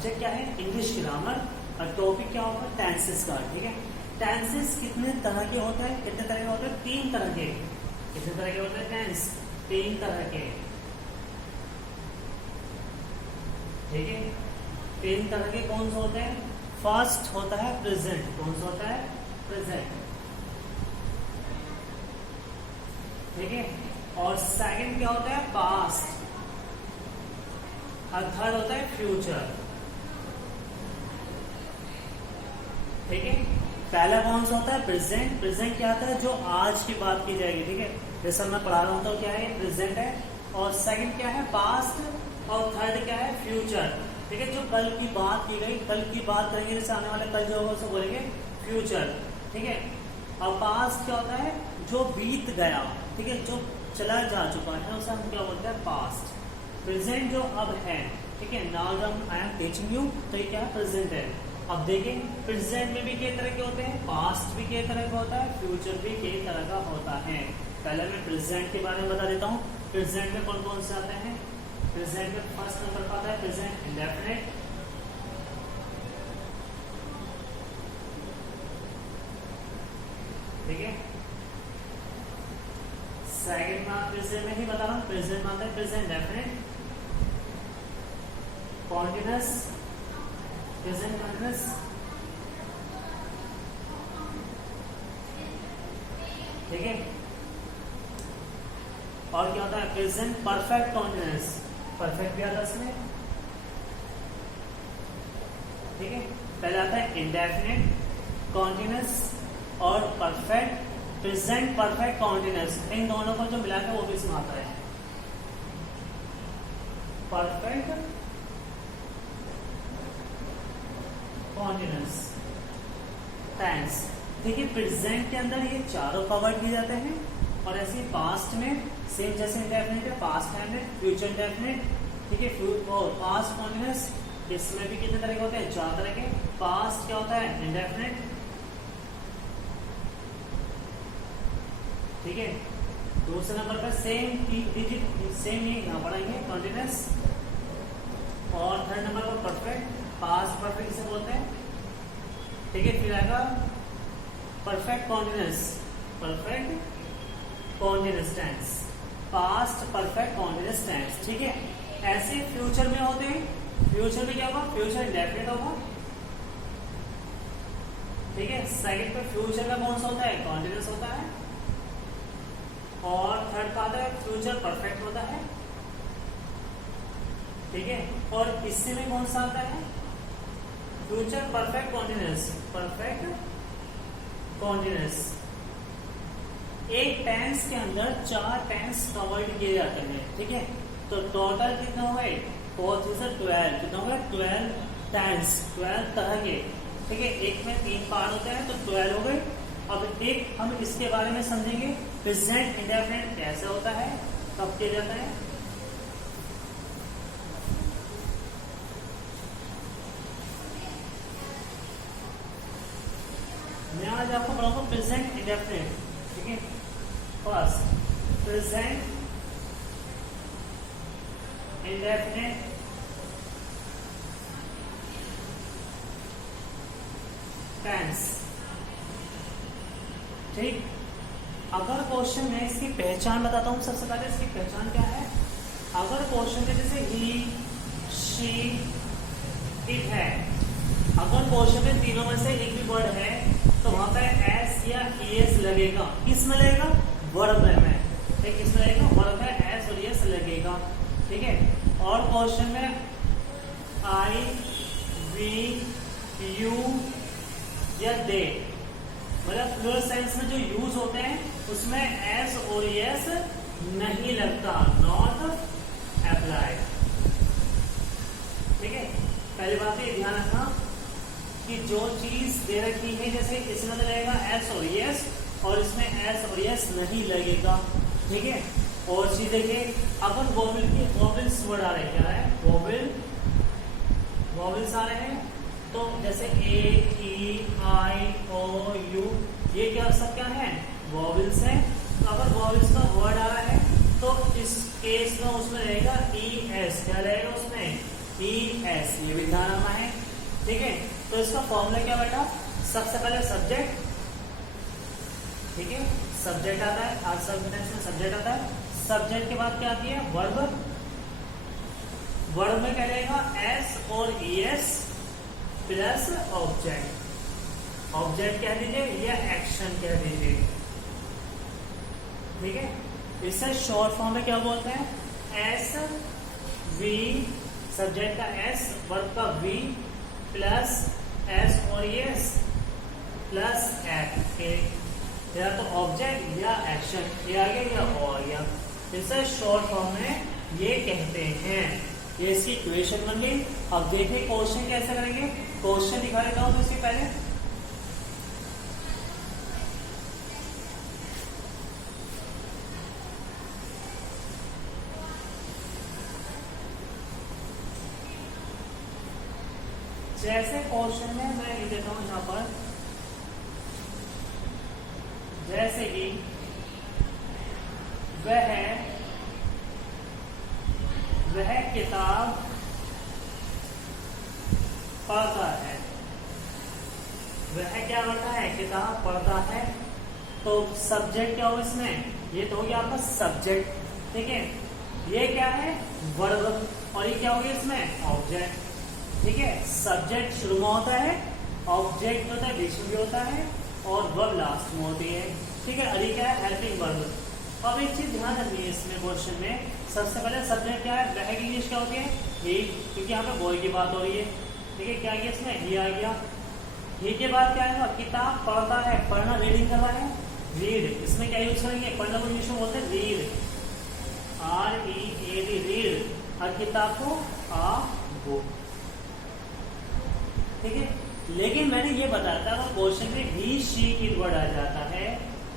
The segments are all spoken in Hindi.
सब्जेक्ट क्या है, इंग्लिश ग्रामर, और टॉपिक क्या होगा, टेंसेस का। ठीक है, टेंसेस कितने तरह के होते हैं, कितने तरह के होते हैं, 3 तरह के। कितने तरह के होते हैं टेंस, 3 तरह के। ठीक है, 3 तरह के कौन से होते हैं। फर्स्ट होता है प्रेजेंट, कौन सा होता है, प्रेजेंट। ठीक है, और सेकंड क्या होता है, पास्ट, और थर्ड होता है फ्यूचर। ठीक है, पहला कौन सा होता है, प्रेजेंट। प्रेजेंट क्या होता है, जो आज की बात की जाएगी। ठीक है, जैसे मैं पढ़ा रहा हूं तो क्या है, प्रेजेंट है। और सेकंड क्या है, पास्ट, और थर्ड क्या है, फ्यूचर। ठीक है, जो कल की बात की गई, कल की बात करेंगे, जैसे आने वाले कल जो होगा उसे बोलेंगे फ्यूचर। ठीक है, और पास्ट क्या होता है, जो बीत गया। ठीक है, जो चला जा चुका है उसे हम क्या बोलते हैं, पास्ट। प्रेजेंट जो अब है, ठीक है, now I am teaching you, तो ये क्या है, प्रेजेंट है। अब देखें, प्रेजेंट में भी कई तरह के होते हैं, पास्ट भी कई तरह का होता है, फ्यूचर भी कई तरह का होता है। पहले मैं प्रेजेंट के बारे में बता देता हूँ। प्रेजेंट में कौन कौन से आते हैं। प्रेजेंट में फर्स्ट नंबर पर आता है प्रेजेंट इंडेफिनिट। ठीक है, सेकंड में प्रेजेंट में ही बता रहा हूँ, प्रेजेंट में आता है present definite, continuous, present continuous. ठीक है, और क्या होता है, प्रेजेंट परफेक्ट कॉन्टिन्यूअस, परफेक्ट भी आता है इसमें। ठीक है, पहले आता है इंडेफिनिट, कॉन्टिन्यूअस और परफेक्ट। प्रेजेंट परफेक्ट कॉन्टिन्यूअस, इन दोनों को जो मिलाकर वो भी इसमें आता है, परफेक्ट कॉन्टिन्यूअस टेंस। देखिए, प्रेजेंट के अंदर ये चारों कवर किए जाते हैं, और ऐसे ही पास्ट में सेम जैसे इंडेफिनिट है, पास्ट टाइम, फ्यूचर इंडेफिनिट। ठीक है, और पास्ट कॉन्टिन्यूअस, इसमें भी कितने तरह के होते हैं, 4 तरह के। पास्ट क्या होता है, इंडेफिनिट। ठीक है, दूसरे नंबर पर सेम डिजिट, सेम ही यहाँ पढ़ाएंगे, कॉन्टिन्यूअस। और थर्ड नंबर पर परफेक्ट, पास्ट परफेक्ट से बोलते हैं। ठीक है, फिर आएगा perfect continuous, perfect continuous tense, past perfect continuous tense. ठीक है, ऐसे फ्यूचर में होते हैं। फ्यूचर में क्या होगा, फ्यूचर इंडेफिनिट होगा। ठीक है, सेकंड पर फ्यूचर का कौन सा होता है, कॉन्टिन्यूअस होता है। और थर्ड का आता है फ्यूचर परफेक्ट होता है। ठीक है, और इससे में कौन सा आता है, future perfect continuous, perfect continuous. एक टेंस के अंदर 4 टेंस कवर्ड किए जाते हैं। ठीक है, तो टोटल कितना हो गए, 4 से 12, कितना हो गया, 12 टेंस, 12 तरह के। ठीक है, एक में 3 पार्ट होते हैं, तो 12 हो गए। अब एक हम इसके बारे में समझेंगे, प्रेजेंट इंडेफिनिट कैसे होता है, कब किया जाता है। मैं आज आपको पढ़ाऊंगा प्रेजेंट इंडेफिनिट। ठीक है, फर्स्ट प्रेजेंट इंडेफिनिट टेंस। ठीक, अगर क्वेश्चन में इसकी पहचान बताता हूं, सबसे पहले इसकी पहचान क्या है। अगर क्वेश्चन में जैसे ही, शी, इट है, अगर क्वेश्चन में तीनों में से एक भी वर्ड है, तो वहां पर एस या एस लगेगा। किसमें लगेगा, वर्ब में। ठीक, किसमें लगेगा, वर्ब में एस और एस लगेगा। ठीक है, और क्वेश्चन में आई, वी, यू या दे, मतलब प्लूरल सेंस में जो यूज होते हैं उसमें एस और एस नहीं लगता, नॉट अप्लाई। ठीक है, पहली बात ये ध्यान रखना कि जो चीज दे रखी है, जैसे इसमें तो लगेगा एस और एस, और इसमें एस और एस नहीं लगेगा। ठीक है, और चीज देखिए, अपन वोवेल की, वोवेल्स वर्ड आ रहे हैं, क्या है, वोवेल, वोवेल्स आ रहे हैं। तो जैसे ए, ई, आई, ओ, यू, ये क्या सब क्या है, वोवेल्स है। तो अगर वोवेल्स का वर्ड आ रहा है, तो इस केस में उसमें रहेगा ई एस, क्या रहेगा उसमें, ई एस, ये विधानामा है, ठीक है। तो इसका फॉर्मूला क्या बेटा, सबसे पहले सब्जेक्ट, ठीक है, सब्जेक्ट आता है, आज सेंटेंस में सब्जेक्ट आता है, सब्जेक्ट के बाद क्या आती है वर्ब, वर्ब में क्या रहेगा एस और E S plus object, object कह दीजिए या एक्शन कह दीजिए, ठीक है। इससे शॉर्ट फॉर्म में क्या बोलते हैं एस वी, सब्जेक्ट का एस, वर्ब का वी प्लस एस और एस प्लस एक्ट, या तो ऑब्जेक्ट या एक्शन, ये आ गया या ओ आ गया। इसे शॉर्ट फॉर्म में ये कहते हैं। ये इसकी इक्वेशन बन गई। अब देखिए क्वेश्चन कैसे करेंगे, क्वेश्चन दिखा देता हूं तो इससे पहले जैसे क्वेश्चन में मैं लिख देता हूं यहां पर, जैसे कि वह किताब पढ़ता है, वह क्या पढ़ता है किताब पढ़ता है। तो सब्जेक्ट क्या होगा इसमें, ये तो हो गया आपका सब्जेक्ट, ठीक है। ये क्या है वर्ब और ये क्या हो गया इसमें ऑब्जेक्ट, ठीक है। सब्जेक्ट शुरू में होता है, ऑब्जेक्ट होता है बीच में भी होता है और वर्ब लास्ट में होती है, ठीक है। अरे क्या है हेल्पिंग वर्ब। अब एक चीज ध्यान रखनी है इसमें क्वेश्चन में, सबसे पहले सब्जेक्ट क्या है, वह की इंग्लिश क्या होती है ही, क्योंकि यहाँ पे बॉय की बात हो रही है, ठीक है। क्या गया इसमें ही आ गया, ही के बाद क्या आएगा किताब पढ़ता है, पढ़ना रीडिंग कर रहा है रीड, इसमें क्या यूज करेंगे पढ़ना को इंग्लिश में बोलते हैं रीड, READ रीड, और किताब को आ बुक, ठीक है। लेकिन मैंने ये बताया था अगर क्वेश्चन में ही शी की वर्ड आ जाता है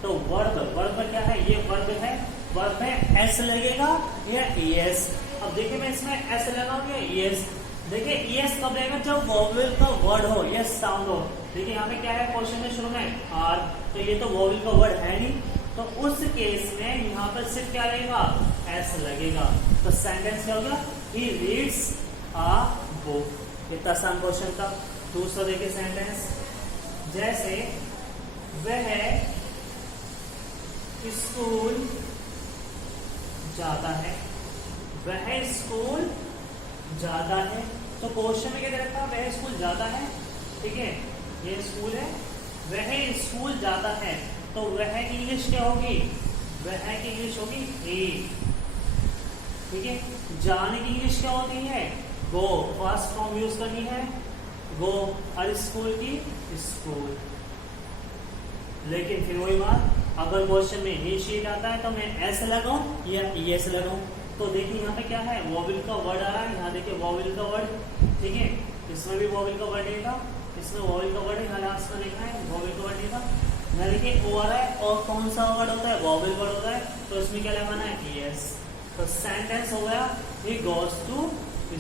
तो वर्ब, वर्ब क्या है ये वर्ब है, वर्ब में एस लगेगा या एस। अब देखिए मैं इसमें एस लगाऊं या एस, देखिए एस कब लगेगा जब वोवेल का वर्ड हो, यस साउंड हो। देखिए यहाँ पे क्या है क्वेश्चन में शुरू में आर, तो ये तो वोवेल का वर्ड है नहीं, तो उस केस में यहाँ पर सिर्फ क्या लगेगा एस लगेगा। तो सेंटेंस क्या होगा ही रीड्स आ बुक। इतना आसान क्वेश्चन था। दूसरा देखिए सेंटेंस, जैसे वह स्कूल जाता है, वह स्कूल जाता है। तो क्वेश्चन में क्या दे रखा है वह स्कूल जाता है, ठीक है, ये स्कूल है, वह स्कूल जाता है। तो वह की इंग्लिश क्या होगी, वह की इंग्लिश होगी ही, ठीक है। जाने की इंग्लिश क्या होती है गो, फर्स्ट फॉर्म यूज करनी है गो, और स्कूल की स्कूल। लेकिन फिर वही बात, अगर क्वेश्चन में ही शीट आता है तो मैं एस लगाऊं या एस लगाऊं। तो देखिए यहाँ पे क्या है वोवेल का वर्ड आ रहा है, यहाँ देखिए वोवेल का वर्ड, ठीक है। इसमें भी वोवेल का वर्ड रहेगा, इसमें वोवेल का वर्ड है, यहाँ लास्ट में लिखा है वोवेल का वर्ड रहेगा। यहाँ देखिए ओ आ रहा है और कौन सा वर्ड होता है वोवेल वर्ड होता है, तो इसमें क्या लगाना है एस। तो सेंटेंस हो गया ही गोज टू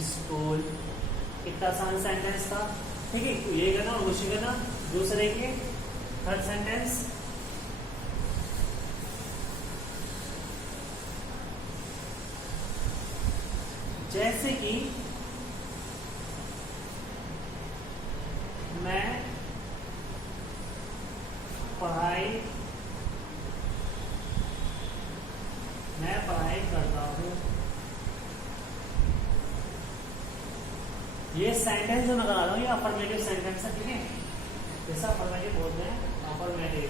स्कूल। कितना आसान सेंटेंस था, ठीक है। ये करना और कोशिश करना। दूसरा देखिए थर्ड सेंटेंस, जैसे कि मैं पढ़ाई करता हूँ। ये सेंटेंस जो मैं बता रहा हूँ ये अफर्मेटिव सेंटेंस है, ठीक है। जैसा अफर्मेटिव बोलते हैं अफर्मेटिव।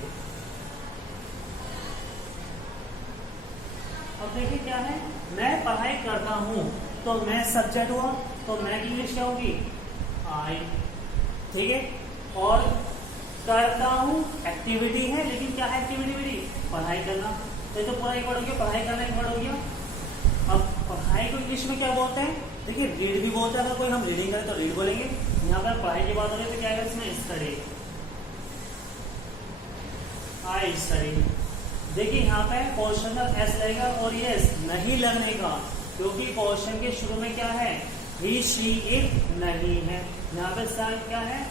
अब देखिए क्या है, मैं पढ़ाई करता हूँ, तो मैं सब्जेक्ट हुआ, तो मैं की इंग्लिश क्या होगी आई, ठीक है। और करता हूँ एक्टिविटी है, लेकिन क्या है एक्टिविटी मेरी पढ़ाई करना, तो ये तो पूरा एक वर्ड हो गया, पढ़ाई करना एक वर्ड हो गया। अब पढ़ाई को इंग्लिश में क्या बोलते हैं, देखिए रीड भी बोलते हैं, अगर कोई हम रीडिंग करें तो रीड बोलेंगे। यहाँ पर पढ़ाई की बात हो रही है तो क्या है इसमें स्टडी, आई स्टडी। देखिए यहाँ पे क्वेश्चन का एस लगेगा और ये नहीं लगने का, क्योंकि क्वेश्चन के शुरू में क्या है ही शी इट नहीं है, यहाँ पे साथ क्या है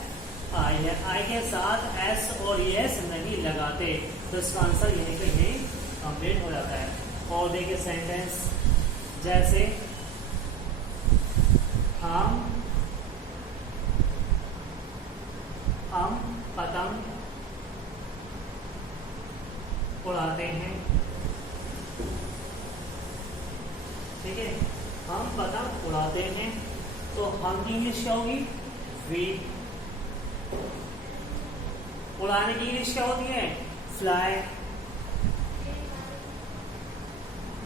आई है, आई के साथ एस और एस नहीं लगाते, तो इसका आंसर यहीं पे ही कंप्लीट हो जाता है। और देखिए सेंटेंस, जैसे हम पतंग उड़ाते हैं। ठीक है, हम पतंग उड़ाते हैं। तो हम की इंग्लिश क्या होगी? वी। उड़ाने की इंग्लिश क्या होती है? फ्लाई।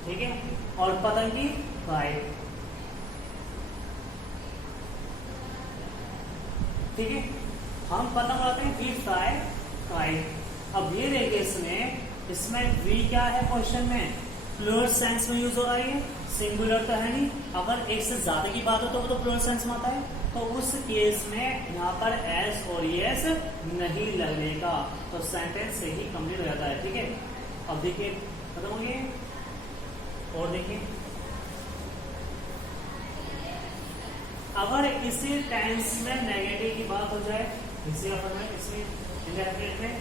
ठीक है, और पतंग की काइट। ठीक है, हम पतंग उड़ाते हैं, वी फ्लाई काइट। अब ये देखिए इसमें वी क्या है क्वेश्चन में? प्लूरल सेंस में यूज हो रहा है, सिंगुलर तो है नहीं। अगर एक से ज्यादा की बात हो तो वो तो प्लूरल सेंस में आता है। तो उस केस में यहाँ पर एस और एस नहीं लगेगा, तो सेंटेंस से ही कंप्लीट हो जाता है। ठीक है, अब देखिए खत्म हो गए। और देखिए अगर इसी टेंस में नेगेटिव की बात हो जाए, इसी इसमें इंडेफिनिट में,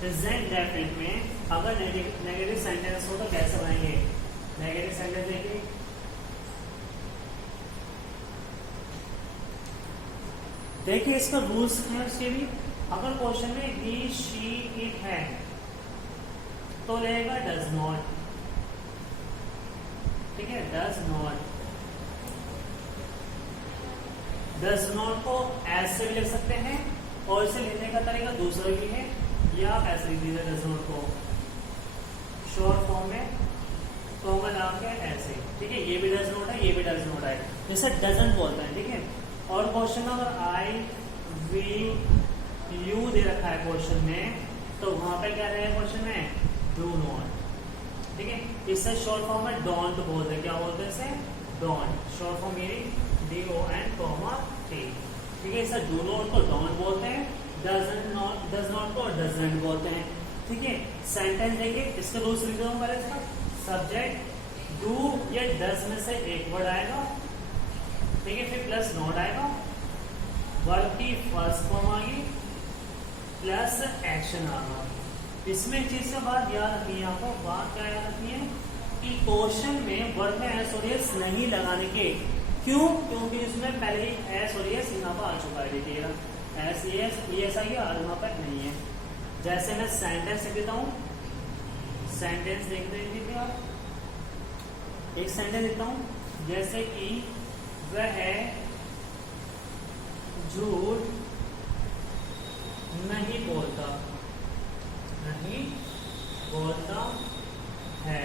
प्रेजेंट डेफिनेट में अगर नेगेटिव सेंटेंस हो तो कैसे बनाएंगे? नेगेटिव सेंटेंस देखिए, देखिए इसका रूल्स है उसके भी। अगर क्वेश्चन में ही शी इट है तो रहेगा डज नॉट। ठीक है, डज नॉट। डज नॉट को ऐसे भी लिख सकते हैं और इसे लिखने का तरीका दूसरा भी है, या आप ऐसे लिख दीजिए डज नॉट को शॉर्ट फॉर्म में कॉमा डाल के ऐसे। ठीक है, ये भी डज नॉट है, ये भी डज नॉट है, जैसे डजंट बोलते हैं। ठीक है, और क्वेश्चन में अगर आई वी यू दे रखा है क्वेश्चन में, तो वहां पे क्या रहेगा क्वेश्चन में? Do not. ठीक है, इससे शॉर्ट फॉर्म में डोंट बोलते हैं। क्या बोलते हैं इसे? डोंट। शॉर्ट फॉर्म मेरी DONT कॉमा T। ठीक है, इसे डू नॉट को डोंट बोलते हैं, डज नॉट को डजंट बोलते हैं। ठीक है, सेंटेंस देखिए, इसके रूल्स लिख दूंगा पहले इसका। सब्जेक्ट डू या डज में से एक वर्ड आएगा। ठीक है, फिर प्लस नॉट आएगा, वर्ब की फर्स्ट फॉर्म आएगी, प्लस एक्शन आएगा। इसमें एक चीज का बात याद रखनी है आपको। बात क्या याद रखनी है कि क्वेश्चन में वर्ब में एस और एस नहीं लगाने के। क्यों? क्योंकि इसमें पहले ही एस और एस यहाँ पर आ चुका है। देखिएगा एस एस आ गया और यहाँ पर नहीं है। जैसे मैं सेंटेंस लिख देता हूँ, सेंटेंस देख दीजिए आप। एक सेंटेंस लिखता हूँ, जैसे कि वह झूठ नहीं बोलता, नहीं बोलता है।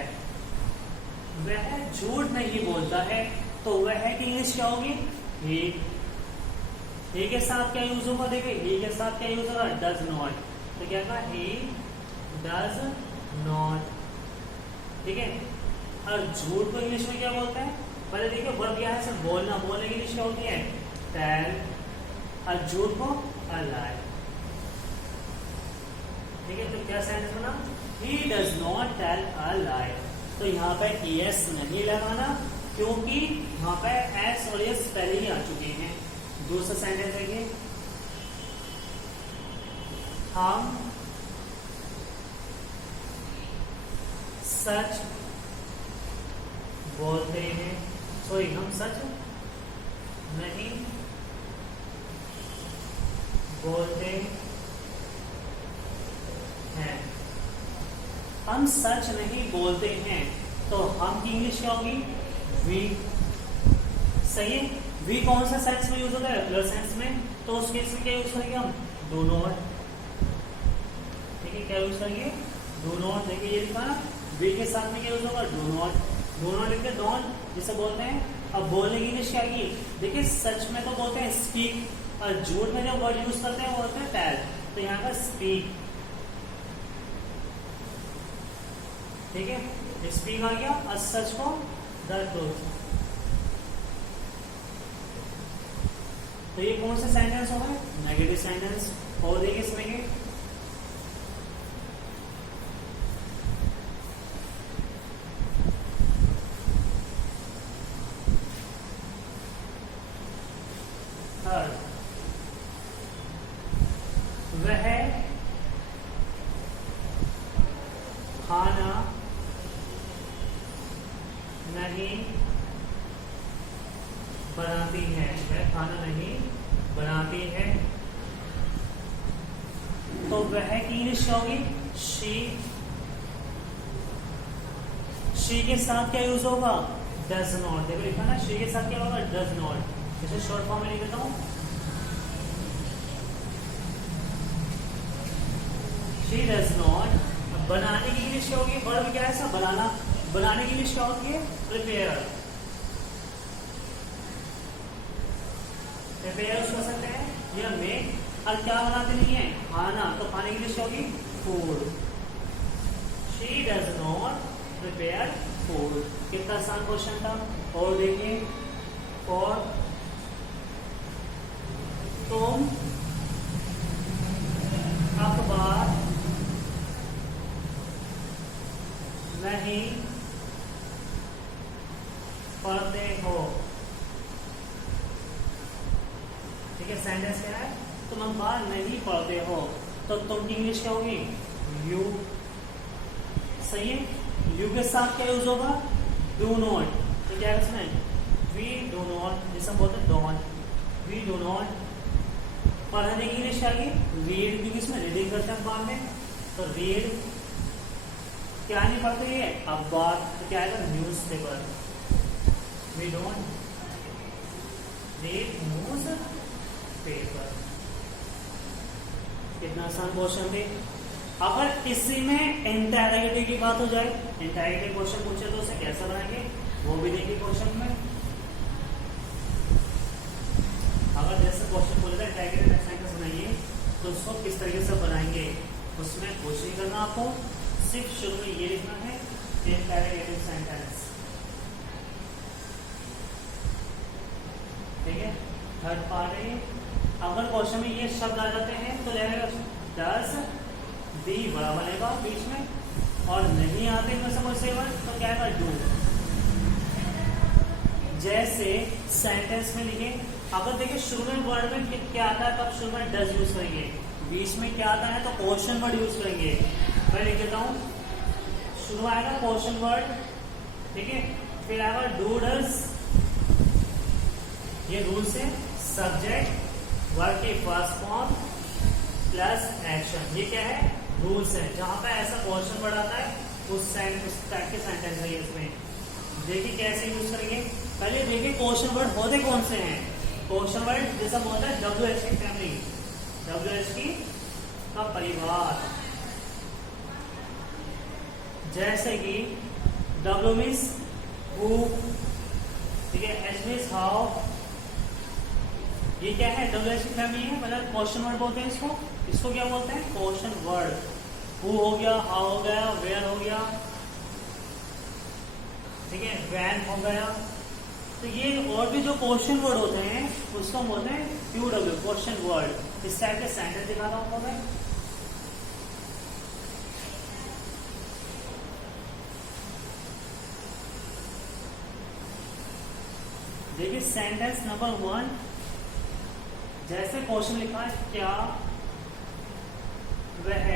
वह झूठ नहीं बोलता है, तो वह की इंग्लिश क्या होगी? ही। ही के साथ क्या यूज होगा? देखिए ही के साथ क्या यूज होगा? Does not. तो क्या कहा? ही डज नॉट। ठीक है, और झूठ को इंग्लिश में क्या बोलते हैं? पहले देखिए वर्ब क्या है? सिर्फ बोलना। बोलने की इंग्लिश क्या होती है? टेल। और झूठ को अ लाई। ठीक है, तो क्या सेंटेंस बना? He does not tell a lie. तो यहाँ पे एस नहीं लगाना, क्योंकि यहाँ पे एस और एस पहले ही आ चुके हैं। दूसरा सेंटेंस देखिए, हम सच बोलते हैं। सॉरी, हम सच नहीं बोलते हैं। हम सच नहीं बोलते हैं, तो हम की इंग्लिश क्या होगी? वी। सही है, वी कौन सा सेंस में यूज होता है? प्लस सेंस में। तो उस केस में क्या यूज करेंगे हम? Do not. ठीक है, क्या यूज करेंगे? Do not. देखिए ये लिखा ना, वी के साथ में क्या यूज होगा? Do not. डू नॉट लिख के डोंट जिसे बोलते हैं। अब बोलने की इंग्लिश क्या आएगी? देखिए सच में तो बोलते हैं स्पीक, और झूठ में जो वर्ड यूज करते हैं वो होता है टेल। तो यहाँ का स्पीक। ठीक है, स्पीक आ गया, और सच को द ट्रूथ। तो ये कौन सा सेंटेंस होगा? Negative sentence. और देखिए इसमें ये थर्ड, वह खाना नहीं बनाती है। बनाती है, तो वह की इंग्लिश क्या होगी? शी। शी के साथ क्या यूज होगा? Does not. देखो लिखा ना, शी के साथ क्या होगा? Does not. इसे शॉर्ट फॉर्म में लिख देता हूं, शी डज नॉट। बनाने की इंग्लिश क्या होगी? वर्ब क्या है ऐसा? बनाना। बनाने की इंग्लिश क्या होती है? प्रिपेयर। प्रिपेयर कर सकते हैं या मेक। और क्या बनाते नहीं है? खाना। तो खाने की इंग्लिश क्या होगी? Food. She does not prepare food. कितना आसान क्वेश्चन था। और देखिए, और तुम अखबार नहीं पढ़ते हो। ठीक है, सेंटेंस क्या है? तुम अखबार नहीं पढ़ते हो, तो तुम की इंग्लिश क्या होगी? यू। सही है। यू के साथ क्या यूज होगा? Do not. तो क्या है इसमें? वी डू नॉट, जिसे हम बोलते हैं डोंट। We do not. पढ़ने की इंग्लिश क्या है? रीड, क्योंकि इसमें रीडिंग करते हैं अखबार में, तो रीड। क्या नहीं पढ़ते ये? अखबार। तो क्या आएगा? Newspaper. We don't read newspaper. कितना आसान क्वेश्चन थे। अगर इसी में इंटररोगेटिव की बात हो जाए, इंटररोगेटिव क्वेश्चन पूछे तो उसे कैसे बनाएंगे वो भी देखिए क्वेश्चन में। अगर जैसे क्वेश्चन बोले थे इंटररोगेटिव सेंटेंस बनाइए, तो उसको किस तरीके से बनाएंगे उसमें कोशिश नहीं करना आपको, सिर्फ शुरू में ये लिखना है इंटररोगेटिव सेंटेंस। ठीक है। थर्ड पार्ट है, अगर क्वेश्चन में ये शब्द आ जाते हैं तो रहेगा डज, दी बड़ा बनेगा बीच में, और नहीं आते इनमें से कोई से वर्ड तो क्या है? डू। जैसे सेंटेंस में लिखे, अगर देखिए शुरू में वर्ड में क्या आता है तब शुरू में डज यूज करेंगे, बीच में क्या आता है तो क्वेश्चन वर्ड यूज करेंगे। मैं लिख देता हूं, शुरू में आएगा क्वेश्चन वर्ड, ठीक है, फिर आएगा डू डज, ये रूल्स है, सब्जेक्ट वर्ब की फर्स्ट फॉर्म प्लस एक्शन, ये क्या है? रूल्स है। जहां पे ऐसा क्वेश्चन वर्ड आता है उस टाइप के सेंटेंस है इसमें। देखिए कैसे यूज करेंगे, पहले देखिए क्वेश्चन वर्ड होते कौन से हैं। क्वेश्चन वर्ड जैसा होता है WH की फैमिली, WH की का परिवार, जैसे कि W मीन्स हु, ठीक है, H मीन्स हाउ, ये क्या है? WH की फैमिली है, मतलब क्वेश्चन वर्ड बोलते हैं इसको। इसको क्या बोलते हैं? Question word. हु हो गया, हाउ हो गया, वेयर हो गया, ठीक है, व्हेन हो गया। तो ये और भी जो क्वेश्चन वर्ड होते हैं उसको बोलते हैं QW, क्वेश्चन वर्ड। इस टाइप के सेंटेंस दिखाता हूं मैं। देखिए सेंटेंस नंबर 1, जैसे क्वेश्चन लिखा है, क्या वह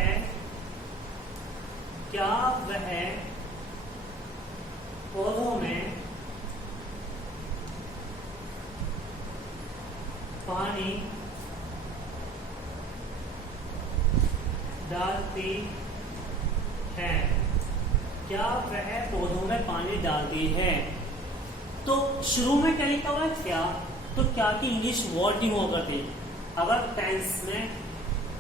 पौधों में पानी डालती है? क्या वह पौधों में पानी डालती है? तो शुरू में क्या लिखा हुआ है? क्या। तो क्या की इंग्लिश वर्ड नहीं हुआ करती अगर टेंस में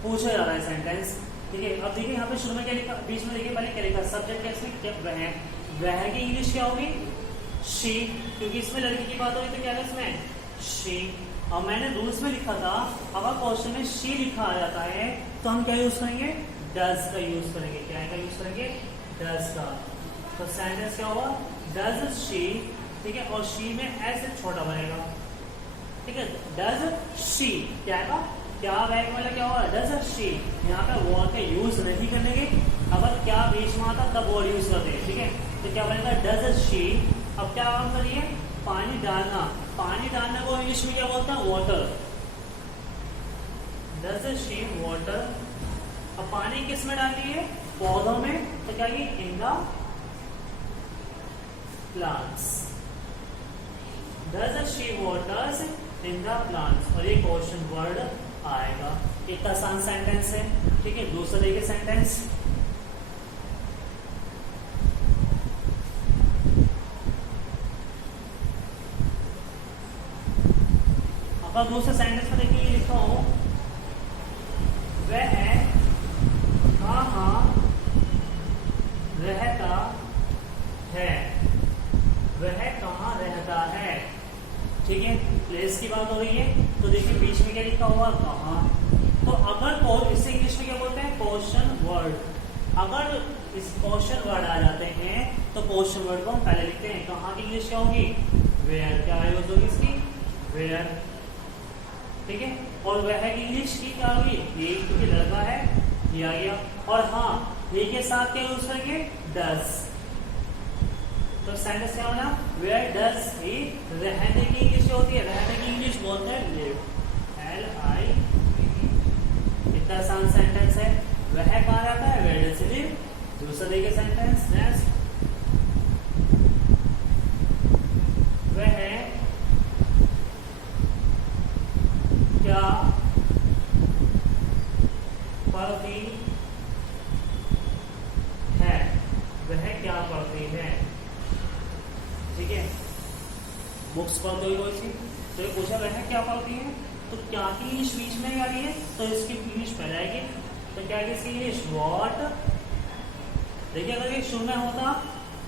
पूछा जा रहा है सेंटेंस, ठीक है। अब देखिए यहाँ पे शुरू में क्या लिखा, बीच में देखिए पहले क्या लिखा, सब्जेक्ट कैसे, क्या वह की इंग्लिश क्या होगी? शी, क्योंकि इसमें लड़की की बात होगी तो क्या है इसमें? शी। और मैंने रूल्स में लिखा था अगर क्वेश्चन में शी लिखा आ जाता है तो हम क्या यूज करेंगे? डज का यूज करेंगे। क्या का यूज करेंगे? डज का। तो सेंटेंस क्या होगा? डज शी, ठीक है, और शी में ऐसे छोटा बनेगा, ठीक है, डज शी। क्या है? क्या वह वाला क्या होगा? Does she. यहाँ पे वर्ड का यूज नहीं करने के, अगर क्या बीच में आता तब वर्ड यूज करते हैं, ठीक है। तो क्या बनेगा? Does she. अब क्या काम करिए? पानी डालना, पानी डालने को इंग्लिश में क्या बोलता है? वाटर। Does she water. अब पानी किस में डालती है? पौधों में, तो क्या ये? In the plants. Does she waters in the plants, और ये क्वेश्चन वर्ड आएगा। इतना आसान सेंटेंस है, ठीक है। दूसरा देखिए सेंटेंस, अब दूसरे सेंटेंस में देखिए लिखा हूं, वह कहाँ रहता है, वह कहाँ रहता है, ठीक है। प्लेस की बात हो रही है, तो देखिए बीच में क्या लिखा हुआ, कहाँ। तो अगर इसे इंग्लिश में क्या बोलते हैं, क्वेश्चन वर्ड। अगर इस क्वेश्चन वर्ड आ जाते हैं तो क्वेश्चन वर्ड को हम पहले लिखते हैं। कहाँ की इंग्लिश क्या होगी, वेयर, क्या यूज होगी इसकी, वेयर, ठीक है। और वह की इंग्लिश की क्या होगी, ये, क्योंकि लड़का है ये आ गया। और हाँ, ये के साथ क्या यूज करेंगे, डज। तो सेंटेंस क्या होना, वेयर डज ही, रहने की इंग्लिश होती है, रहने की इंग्लिश बोलते हैं लिव, LIV। इतना आसान सेंटेंस है। वह कहाँ रहता है, वेयर डज ही लिव। दूसरा देखिए सेंटेंस नेक्स्ट, वह क्या पढ़ती है, वह क्या पढ़ती है, ठीक है। बुक्स पढ़ते हुए कोई चीज, तो ये पूछा वह क्या पढ़ती है, तो क्या की इंग्लिश बीच में आ रही है, तो इसकी इंग्लिश पहले आएगी। तो क्या की इसकी इंग्लिश, व्हाट। देखिए अगर ये शुरू में होता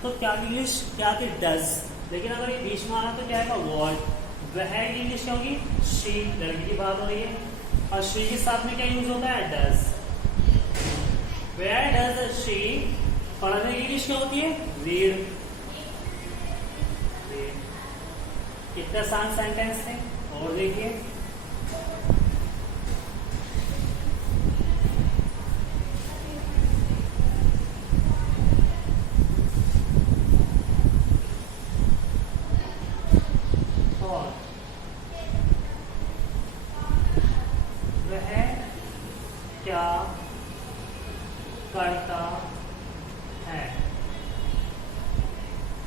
तो क्या की इंग्लिश क्या थी, डज। लेकिन अगर ये बीच में आ रहा तो क्या आएगा, व्हाट। वह की इंग्लिश क्या होगी, शी, लड़की की बात हो रही है, और शी के साथ में क्या यूज होता है, डज। वेयर डज शी, पढ़ने की इंग्लिश क्या होती है, रीड। कितने आसान सेंटेंस थे। और देखिए और वह क्या करता है,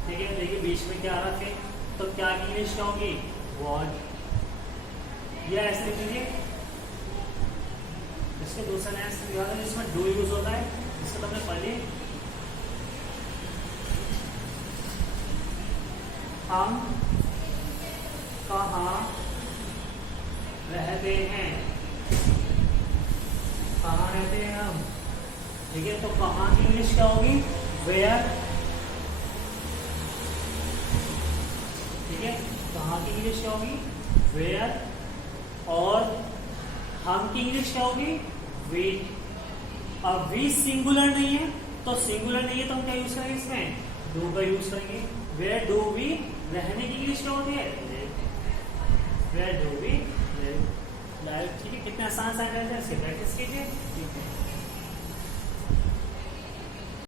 ठीक है। देखिए बीच में क्या रखे, तो क्या की इंग्लिश क्या होगी, व्हाट। या ऐसे लिख लीजिए, इसके दूसरा नेक्स्ट इसमें डू यूज होता है, इसको तुमने पढ़ी, हम कहाँ रहते हैं, कहाँ रहते हैं हम, ठीक है। तो कहाँ की इंग्लिश क्या होगी, वेयर, ठीक है। कहाँ की इंग्लिश क्या होगी, वेयर। और हम की इंग्लिश क्या होगी, वी। अब वी सिंगुलर नहीं है, तो सिंगुलर नहीं है तो हम क्या यूज करेंगे, इसमें डू का यूज करेंगे। वेयर डू वी, रहने की इंग्लिश क्या होती है, वेयर डू वी लिव, ठीक है। कितने आसान सेंटेंस है, इसकी प्रैक्टिस कीजिए, ठीक है।